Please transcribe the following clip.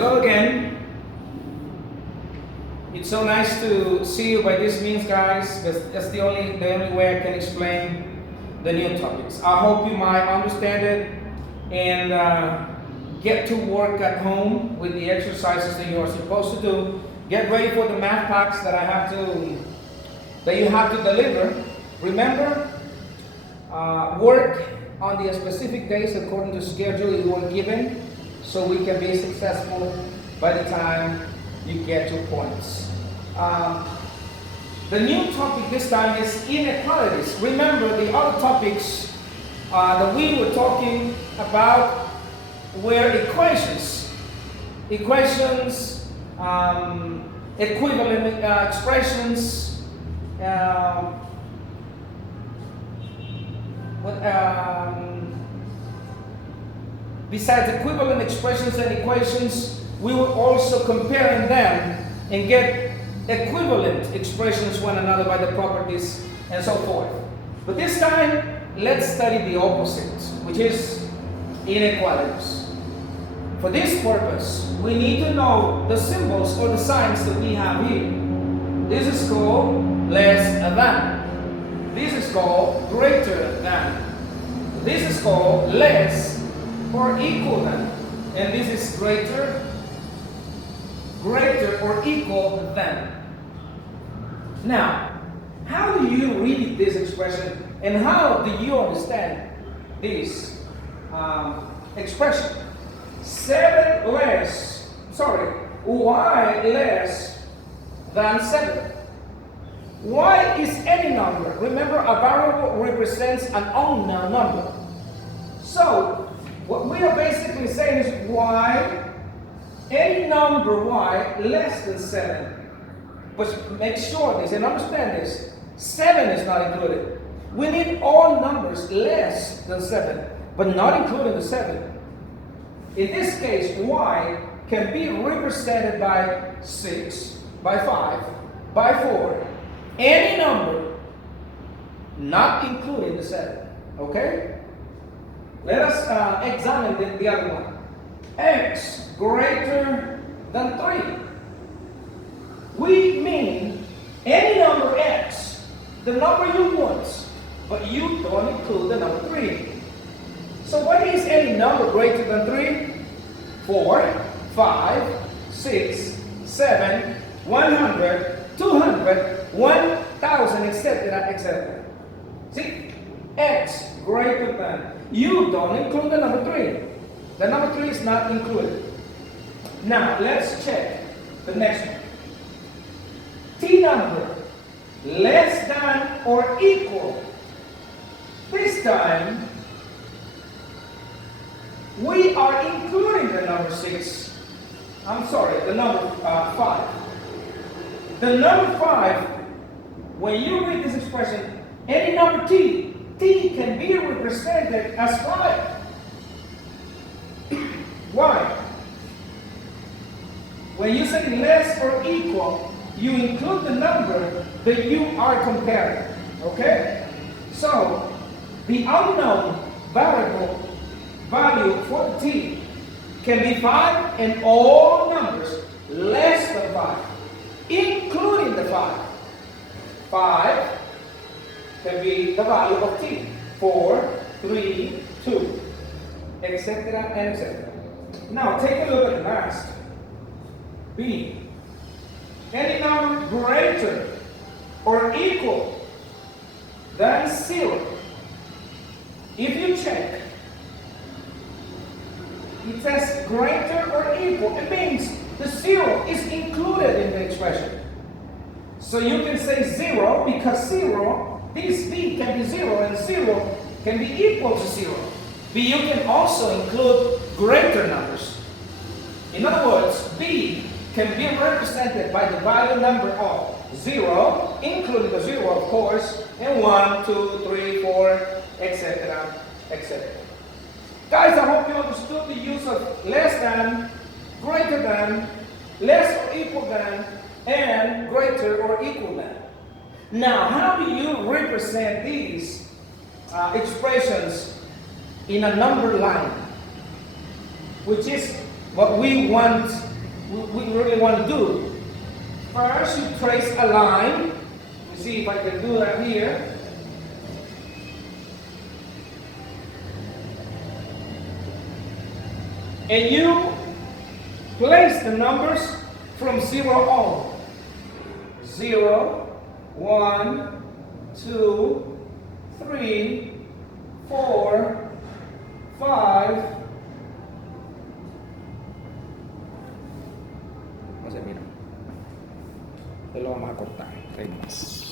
Hello again. It's so nice to see you by this means, guys. That's the only way I can explain the new topics. I hope you might understand it and get to work at home with the exercises that you are supposed to do. Get ready for the math packs that you have to deliver. Remember, work on the specific days according to schedule you were given, so we can be successful by the time you get your points. The new topic this time is inequalities. Remember, the other topics that we were talking about were equations, equivalent expressions, besides equivalent expressions and equations, we were also comparing them and get equivalent expressions one another by the properties and so forth. But this time, let's study the opposite, which is inequalities. For this purpose, we need to know the symbols or the signs that we have here. This is called less than. This is called greater than. This is called less or equal than. And this is greater or equal than. Now, how do you read this expression and how do you understand this expression? Y less than 7. Y is any number. Remember, a variable represents an unknown number. So, what we are basically saying is y, any number y less than 7. But make sure this and understand this. 7 is not included. We need all numbers less than 7, but not including the 7. In this case, y can be represented by 6, by 5, by 4. Any number not including the 7. Okay? Let us examine the other one. X greater than 3. We mean any number x, the number you want, but you don't include the number 3. So what is any number greater than 3? 4, 5, 6, 7, 100, 200, 1,000, etc., etc. See? X greater than. You don't include the number 3. The number 3 is not included. Now, let's check the next one. T number less than or equal. This time, we are including the number 6. The number 5. The number 5, when you read this expression, any number t can be represented as 5. Why? When you say less or equal, you include the number that you are comparing. Okay? So, the unknown variable value for t can be 5 and all numbers less than 5, including the 5. 5 can be the value of t. 4, 3, 2, etc. and etc. Now, take a look at the last. B. Any number greater or equal than 0. If you check, it says greater or equal. It means the 0 is included in the expression. So you can say 0 because 0, this b can be 0 and 0 can be equal to 0. But you can also include greater numbers. In other words, b can be represented by the value number of 0, including the 0 of course, and 1, 2, 3, 4, etc., etc. Guys, I hope you understood the use of less than, greater than, less or equal than, and greater or equal than. Now, how do you represent these expressions in a number line, which is what we want we really want to do. First, you trace a line. Let me see if I can do that here. And you place the numbers from 0 on. 0, 1, 2, 3, 4,